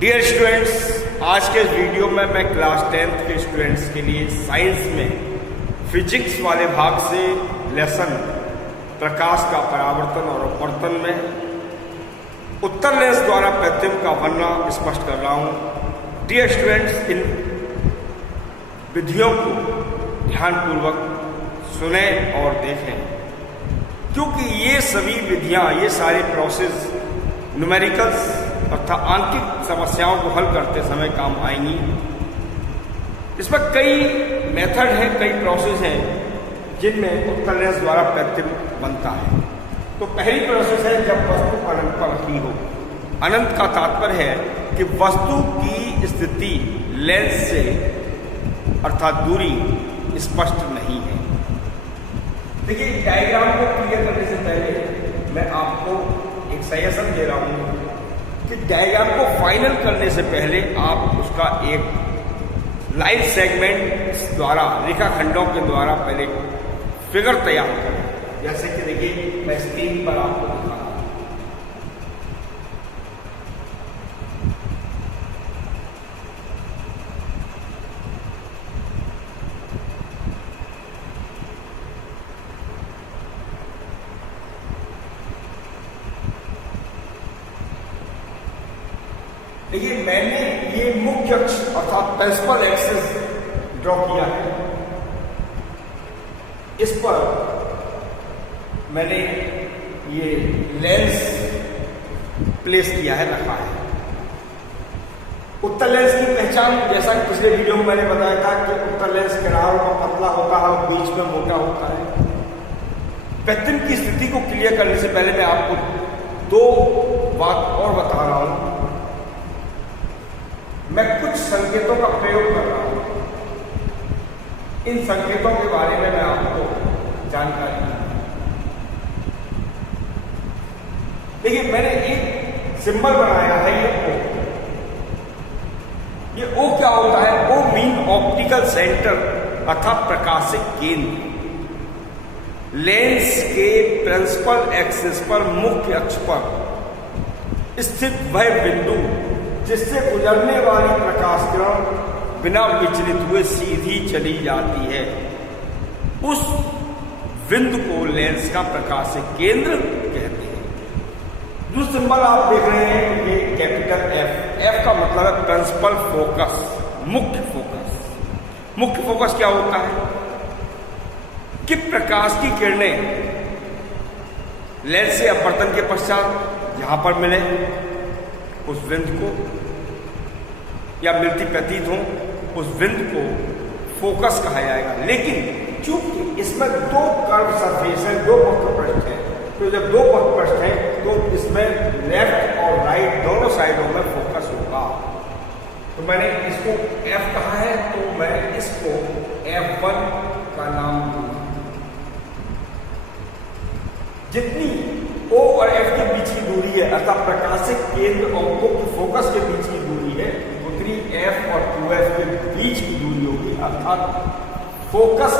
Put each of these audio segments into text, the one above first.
Dear students, आज के इस वीडियो में मैं क्लास 10th के स्टूडेंट्स के लिए साइंस में फिजिक्स वाले भाग से लेसन प्रकाश का परावर्तन और अपवर्तन में उत्तर लेंस द्वारा प्रतिबिंब का वर्णन स्पष्ट कर रहा हूँ। डियर स्टूडेंट्स, इन विधियों को ध्यानपूर्वक सुने और देखें, क्योंकि ये सभी विधियाँ, ये सारे प्रोसेस न्यूमेरिकल्स अर्थात आंकिक समस्याओं को हल करते समय काम आएंगी। इसमें कई मेथड हैं, कई प्रोसेस हैं जिनमें उत्तर लेंस द्वारा प्रतिबिंब बनता है। तो पहली प्रोसेस है जब वस्तु अनंत पर रखी हो। अनंत का तात्पर्य है कि वस्तु की स्थिति लेंस से अर्थात दूरी स्पष्ट नहीं है। देखिए, डायग्राम को क्लियर करने से पहले मैं आपको एक सजेशन दे रहा हूँ कि डायग्राम को फाइनल करने से पहले आप उसका एक लाइन सेगमेंट द्वारा, रेखाखंडों के द्वारा पहले फिगर तैयार करें। जैसे कि देखिए, मैं स्क्रीन पर आपको दिखा रहा हूँ। देखिए, मैंने ये मुख्य अक्ष अर्थात प्रिंसिपल एक्सिस ड्रॉ किया है। इस पर मैंने ये लेंस प्लेस किया है, रखा है। उत्तर लेंस की पहचान, जैसा कि पिछले वीडियो में मैंने बताया था कि उत्तर लेंस किनारों पर पतला होता है और बीच में मोटा होता है। प्रतिबिंब की स्थिति को क्लियर करने से पहले मैं आपको दो बात और बता रहा हूं। मैं कुछ संकेतों का प्रयोग कर रहा हूं। इन संकेतों के बारे में मैं आपको जानकारी दूंगा। देखिए, मैंने एक सिंबल बनाया है, ये ओ क्या होता है? ओ मीन ऑप्टिकल सेंटर अर्थात प्रकाशिक केंद्र। लेंस के प्रिंसिपल एक्सिस पर, मुख्य अक्ष पर स्थित वह बिंदु जिससे गुजरने वाली प्रकाश किरण बिना विचलित हुए सीधी चली जाती है, उस बिंदु को लेंस का प्रकाशिक केंद्र कहते हैं। जो सिंबल आप देख रहे हैं ये कैपिटल एफ। एफ का मतलब है प्रिंसिपल फोकस, मुख्य फोकस। मुख्य फोकस क्या होता है कि प्रकाश की किरणें लेंस से अपवर्तन के पश्चात जहां पर मिले उस बिंदु को या मिलती प्रतीत हो, उस बिंदु को फोकस कहा जाएगा। लेकिन चूंकि इसमें दो कर्व सरफेस है, दो वक्र पृष्ठ है, तो जब दो वक्र पृष्ठ है तो इसमें लेफ्ट और राइट दोनों साइडों में फोकस होगा। तो मैंने इसको F कहा है, तो मैं इसको F1 का नाम दूंगा। जितनी O और F के बीच की दूरी है अर्थात प्रकाशिक केंद्र और मुख्य फोकस के बीच की दूरी है, उतनी F और 2F के बीच की दूरी होगी। अर्थात फोकस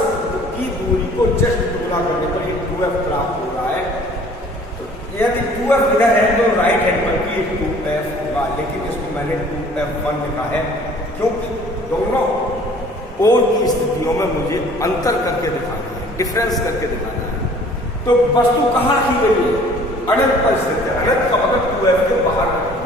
की दूरी को जस्ट गुणा करने पर ये 2F प्राप्त हो रहा है। तो यदि 2F इधर है तो राइट हैंड पर भी 2F होगा, लेकिन इसको मैंने 2F1 लिखा है क्योंकि दोनों O की स्थितियों में मुझे अंतर करके दिखाना है, डिफरेंस करके दिखाना है। तो वस्तु कहाँ रखी गई है? अनंत पर स्थित है। अनंत का मतलब 2F के बाहर रखी है।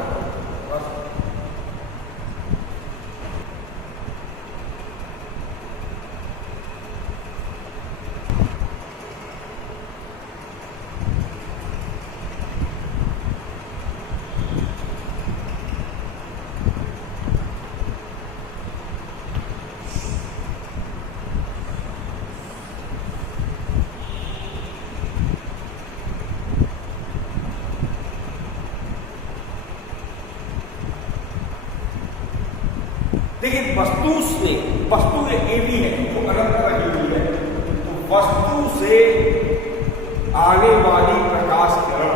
देखिए, वस्तु ये ए भी है जो अनंत रही हुई है, तो वस्तु से आने वाली प्रकाश किरण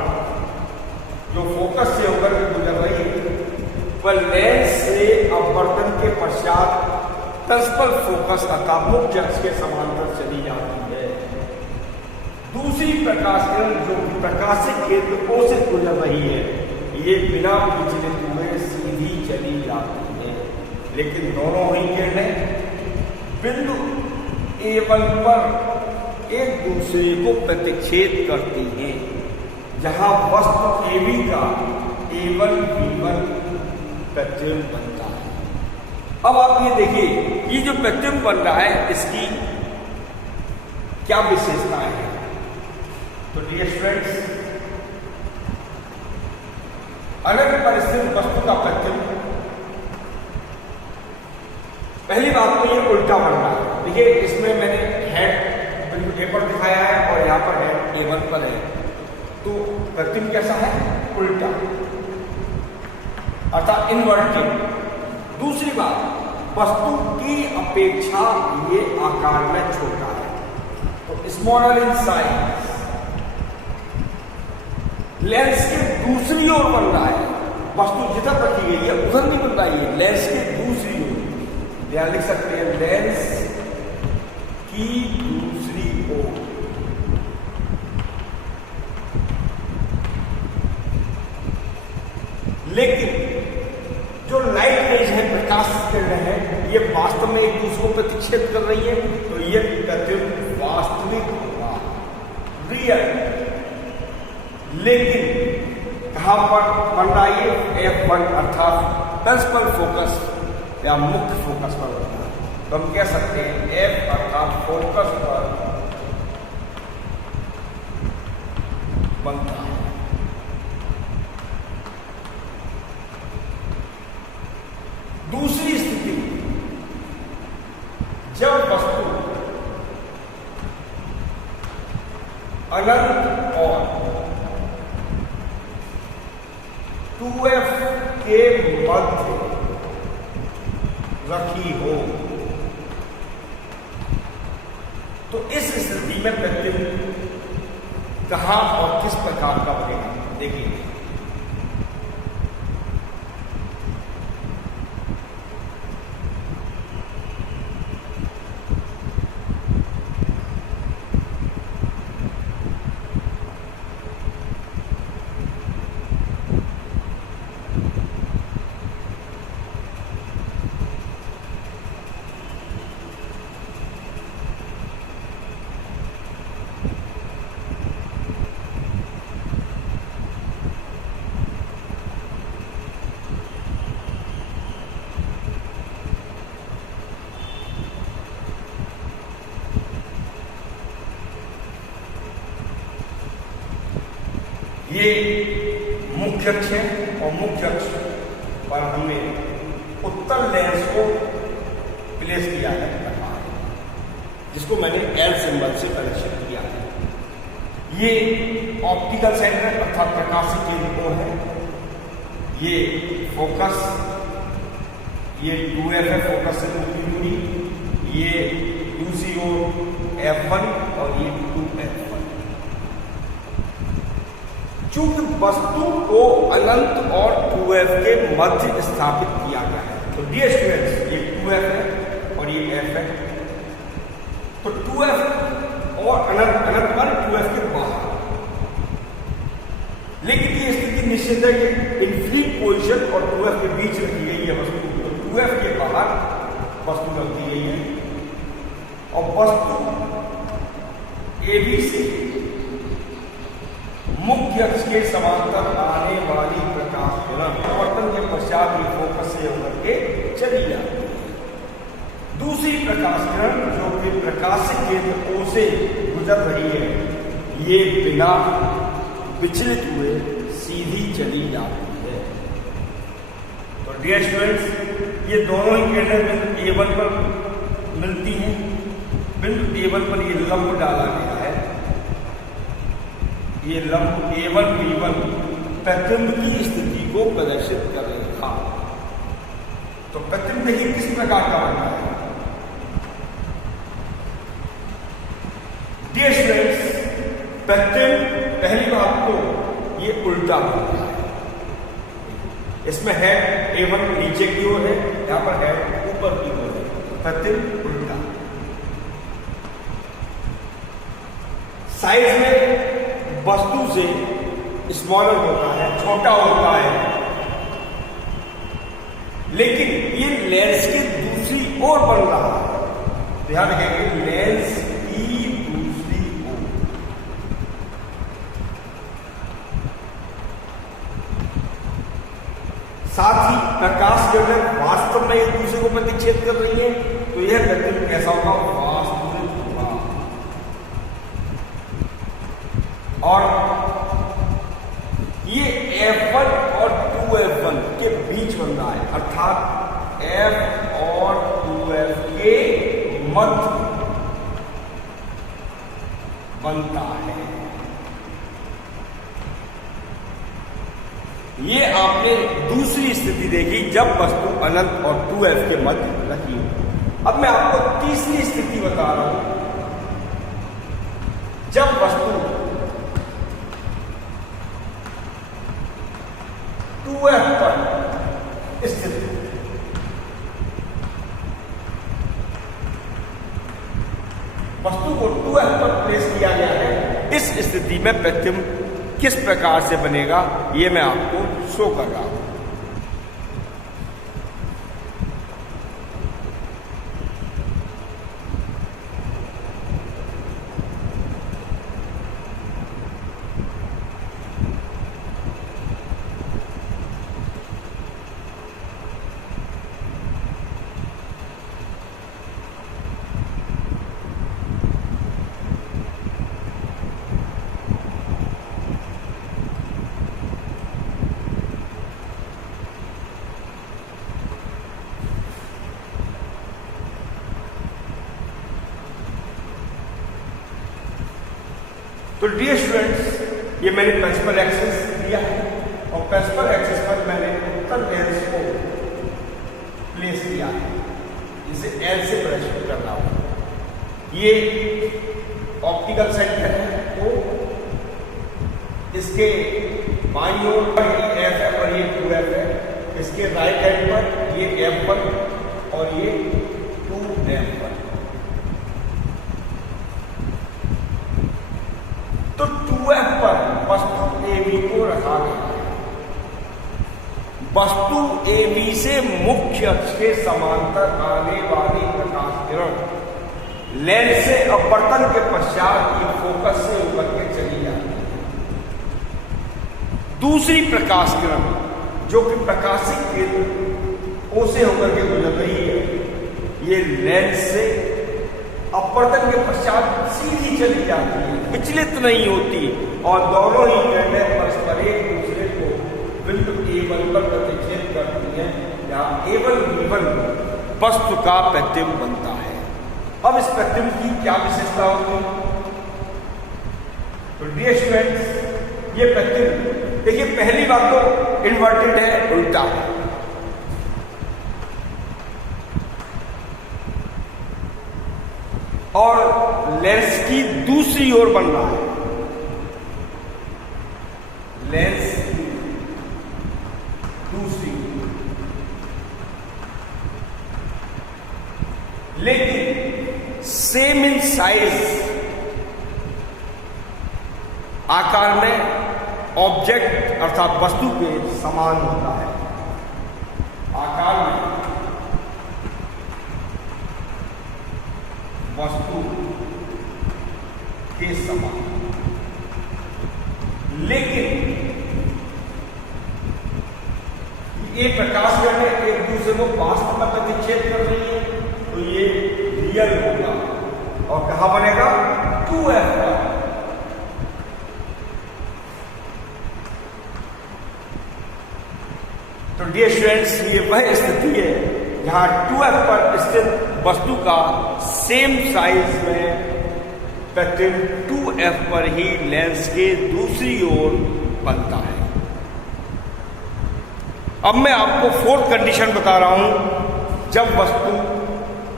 जो फोकस से होकर के गुजर रही है वह लेंस से अपवर्तन के पश्चात प्रिंसिपल फोकस अर्थात मुख्य अक्ष के समांतर चली जाती है। दूसरी प्रकाश किरण जो प्रकाशिक केंद्र O से गुजर रही है, ये बिना विचलित हुए सीधी चली लेकिन दोनों ही किरणें बिंदु A1 पर एक दूसरे को प्रतिच्छेद करती हैं, जहां वस्तु AB का A1 B1 प्रतिबिंब बनता है। अब आप ये देखिए, ये जो प्रतिबिंब बन रहा है इसकी क्या विशेषताएं हैं। तो डियर स्टूडेंट्स, अलग परिस्थिति वस्तु का प्रतिबिंब, पहली बात तो ये उल्टा बन रहा है। देखिए, इसमें मैंने हेड बिंदु A पर दिखाया है और यहाँ पर हेड A1 पर है, तो प्रतिबिंब कैसा है? उल्टा, अर्थात इनवर्टेड। दूसरी बात, वस्तु की अपेक्षा ये आकार में छोटा है, तो स्मॉलर इन साइज। लेंस के दूसरी ओर बन रहा है, वस्तु जिधर रखी गई है उधर नहीं बन रहा है, लेंस के दूसरी ओर। ध्यान लिख सकते हैं, लेंस की दूसरी ओर। लेकिन जो लाइट रेज है, प्रकाश किरणें हैं, ये वास्तव में एक दूसरे को प्रतिच्छेद कर रही है, तो ये प्रतिबिंब वास्तविक होगा, रियल। लेकिन कहां पर बन रहा है? F1 अर्थात प्रिंसिपल फोकस या मुख्य फोकस पर बनता है। तो हम कह सकते हैं F अर्थात फोकस पर बनता है। दूसरी स्थिति, जब वस्तु अनंत और 2F के मध्य रखी हो, तो इस स्थिति में प्रतिबिंब कहां और किस प्रकार का बनेगा? देखिए, ये मुख्य अक्ष है और मुख्य अक्ष पर हमने उत्तल लेंस को प्लेस किया है, जिसको मैंने L सिंबल से प्रदर्शित किया है। ये ऑप्टिकल सेंटर अर्थात प्रकाशिक केंद्र है, ये फोकस, ये 2F है, फोकस से दूरी, ये दूसरी ओर F1 और ये 2F1। चूंकि वस्तु को अनंत और 2F के मध्य स्थापित किया गया है, तो डियर स्टूडेंट्स, ये 2F है और ये F है, तो 2F और अनंत पर 2F के बाहर। लेकिन ये स्थिति निश्चित है कि इनफिनिट पोजीशन और 2F के बीच रखी गई है वस्तु, तो 2F के बाहर वस्तु रख दी गई है और वस्तु AB से मुख्य अक्ष के समांतर आने वाली प्रकाश किरण परिवर्तन के पश्चात ही फोकस से होकर के चली जाती है। दूसरी प्रकाश किरण जो कि प्रकाशिक केंद्र O से गुजर रही है, ये बिना विचलित हुए सीधी चली जाती है। तो डियर स्टूडेंट्स, ये दोनों ही किरणें बिंदु A1 पर मिलती हैं। बिंदु A1 पर ये लंब डाला गया है, ये लंब A1 B1 प्रतिबिंब की स्थिति को प्रदर्शित करेगा। तो प्रतिबिंब देखिए किस प्रकार का बनता है। डियर स्टूडेंट्स, प्रतिबिंब पहली बात तो ये उल्टा बनता है। इसमें हेड A1 नीचे की ओर है, यहां पर हेड ऊपर की ओर है, प्रतिबिंब उल्टा। साइज में वस्तु से स्मॉलर होता है, छोटा होता है, लेकिन ये लेंस की दूसरी ओर बन रहा है। ध्यान रखेंगे, लेंस की दूसरी ओर। साथ ही प्रकाश किरणें वास्तव में एक दूसरे को प्रतिच्छेद कर रही है, तो यह प्रतिबिंब कैसा होगा? वास्तविक होगा। और ये F1 और 2F1 के बीच बन रहा है, अर्थात F और 2F के मध्य बनता है। ये आपने दूसरी स्थिति देखी जब वस्तु अनंत और 2F के मध्य रखी हो। अब मैं आपको तीसरी स्थिति बता रहा हूं, जब वस्तु 2F पर स्थित है। वस्तु को 2F पर प्लेस किया गया है। इस स्थिति में प्रतिबिंब किस प्रकार से बनेगा, ये मैं आपको शो कर रहा हूं। तो डियर स्टूडेंट्स, ये मैंने प्रिंसिपल एक्सिस दिया है और प्रिंसिपल एक्सिस पर मैंने उत्तर लेंस को प्लेस किया है, इसे एल से प्रदर्शित कर रहा हूं। ये ऑप्टिकल सेंटर है, तो इसके बाईं ओर पर ये F है और ये 2F है। इसके राइट हैंड पर ये F1 और ये 2F1। तो 2F पर वस्तु AB को रखा गया है। वस्तु AB से मुख्य अक्ष के समांतर आने वाली प्रकाश किरण लेंस से अपवर्तन के पश्चात ये फोकस से उबर के चली जाती है। दूसरी प्रकाश किरण जो कि प्रकाशिक केंद्र O से होकर के गुजर रही है, ये लेंस से अपवर्तन के पश्चात सीधी चली जाती है, विचलित नहीं होती और दोनों ही किरणें परस्पर एक दूसरे को बिंदु A1 पर प्रतिच्छेद करती हैं, जहां A1 B1 वस्तु का प्रतिबिंब बनता है। अब इस प्रतिबिंब की क्या विशेषता होगी? तो डियर स्टूडेंट्स, ये प्रतिबिंब देखिए, पहली बात तो इन्वर्टेड है, उल्टा है। और लेंस की दूसरी ओर बन रहा है। लेंस की दूसरी ओर, लेकिन सेम इन साइज, आकार में ऑब्जेक्ट अर्थात वस्तु के समान होता है। आकार में वस्तु के समान, लेकिन ये प्रकाश किरणें एक दूसरे को वास्तव में प्रतिच्छेद कर रही है, तो ये रियल होगा और कहां बनेगा? 2F पर। तो डियर स्टूडेंट्स, ये वह स्थिति है जहां 2F पर स्थित वस्तु का सेम साइज में प्रतिबिंब 2F पर ही लेंस के दूसरी ओर बनता है। अब मैं आपको फोर्थ कंडीशन बता रहा हूं, जब वस्तु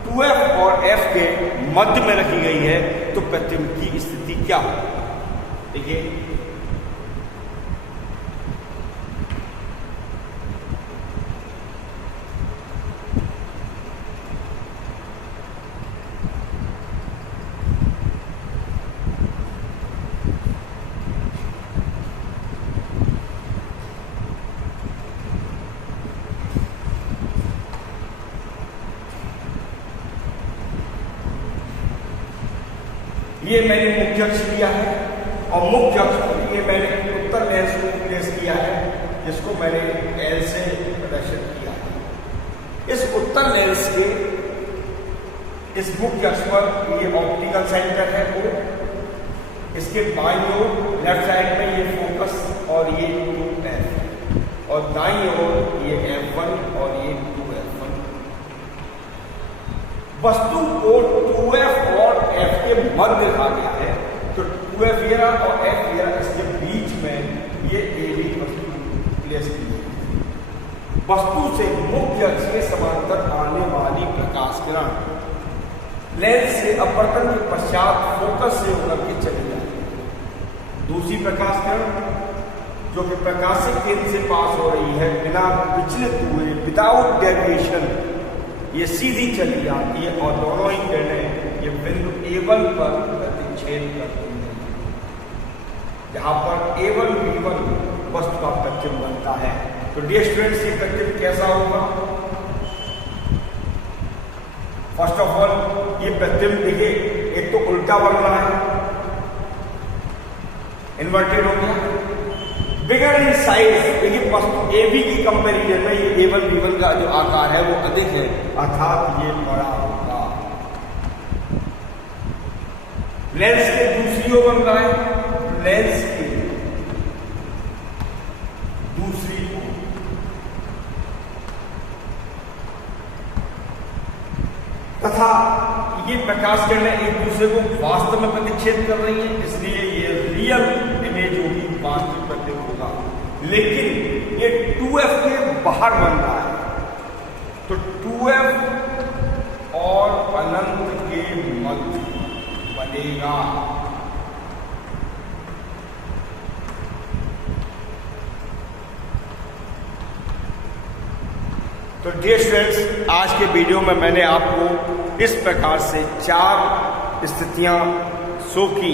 2F और F के मध्य में रखी गई है तो प्रतिबिंब की स्थिति क्या हो। देखिए, ये मैंने मुख्य अक्ष लिया है और मुख्य अक्ष पर ये मैंने उत्तर लेंस को प्लेस किया है, जिसको मैंने L से प्रदर्शित किया है। इस उत्तर लेंस के इस मुख्य अक्ष पर ये ऑप्टिकल सेंटर है O, इसके बाईं ओर लेफ्ट साइड में ये फोकस और ये 2F, और दाईं ओर ये F1 और ये 2F1। वस्तु को 2F और F के मध्य रखा गया है, तो 2F ये रहा और F ये रहा, इसके बीच में ये AB वस्तु प्लेस की है। वस्तु से मुख्य अक्ष के समांतर आने वाली प्रकाश किरण लेंस से अपवर्तन के पश्चात फोकस से होकर के चली जाती है। दूसरी प्रकाश किरण जो कि प्रकाशिक केंद्र से पास हो रही है बिना विचलित हुए, विदाउट डेविएशन, ये सीधी चली जाती है और दोनों ही किरणें ये बिंदु A1 पर प्रतिच्छेद करती हैं, जहां पर A1 B1 वस्तु का प्रतिबिंब बनता है। तो डियर स्टूडेंट्स, ये प्रतिबिंब कैसा होगा? फर्स्ट ऑफ ऑल ये प्रतिबिंब देखिए, एक तो उल्टा बन रहा है, इन्वर्टेड हो गया, बिगर इन साइज। देखिए वस्तु AB की कंपैरिजन में ये A1 B1 का जो आकार है वो अधिक है, अर्थात ये बड़ा होगा। लेंस के दूसरी ओर बन रहा है, लेंस की दूसरी ओर, तथा ये प्रकाश किरणें एक दूसरे को वास्तव में प्रतिच्छेद कर रही हैं, इसलिए ये रियल इमेज होगी, वास्तविक प्रतिबिंब होगा। लेकिन ये 2F के बाहर बन रहा है, तो 2F और अनंत के मध्य बनेगा। तो डियर स्टूडेंट्स, आज के वीडियो में मैंने आपको इस प्रकार से 4 स्थितियां शो की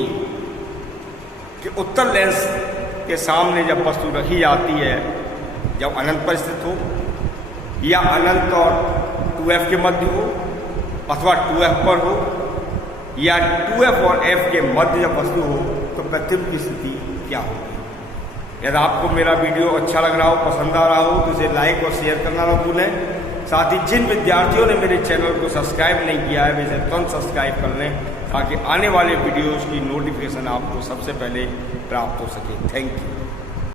कि उत्तर लेंस के सामने जब वस्तु रखी जाती है, जब अनंत पर स्थित हो या अनंत और 2F के मध्य हो, अथवा 2F पर हो या 2F और F के मध्य जब वस्तु हो, तो प्रतिबिंब की स्थिति क्या होगी। यदि आपको मेरा वीडियो अच्छा लग रहा हो, पसंद आ रहा हो, तो इसे लाइक और शेयर करना ना भूलें। साथ ही जिन विद्यार्थियों ने मेरे चैनल को सब्सक्राइब नहीं किया है, वे इसे तुरंत सब्सक्राइब कर लें, ताकि आने वाले वीडियोज़ की नोटिफिकेशन आपको सबसे पहले प्राप्त हो सके। Thank you.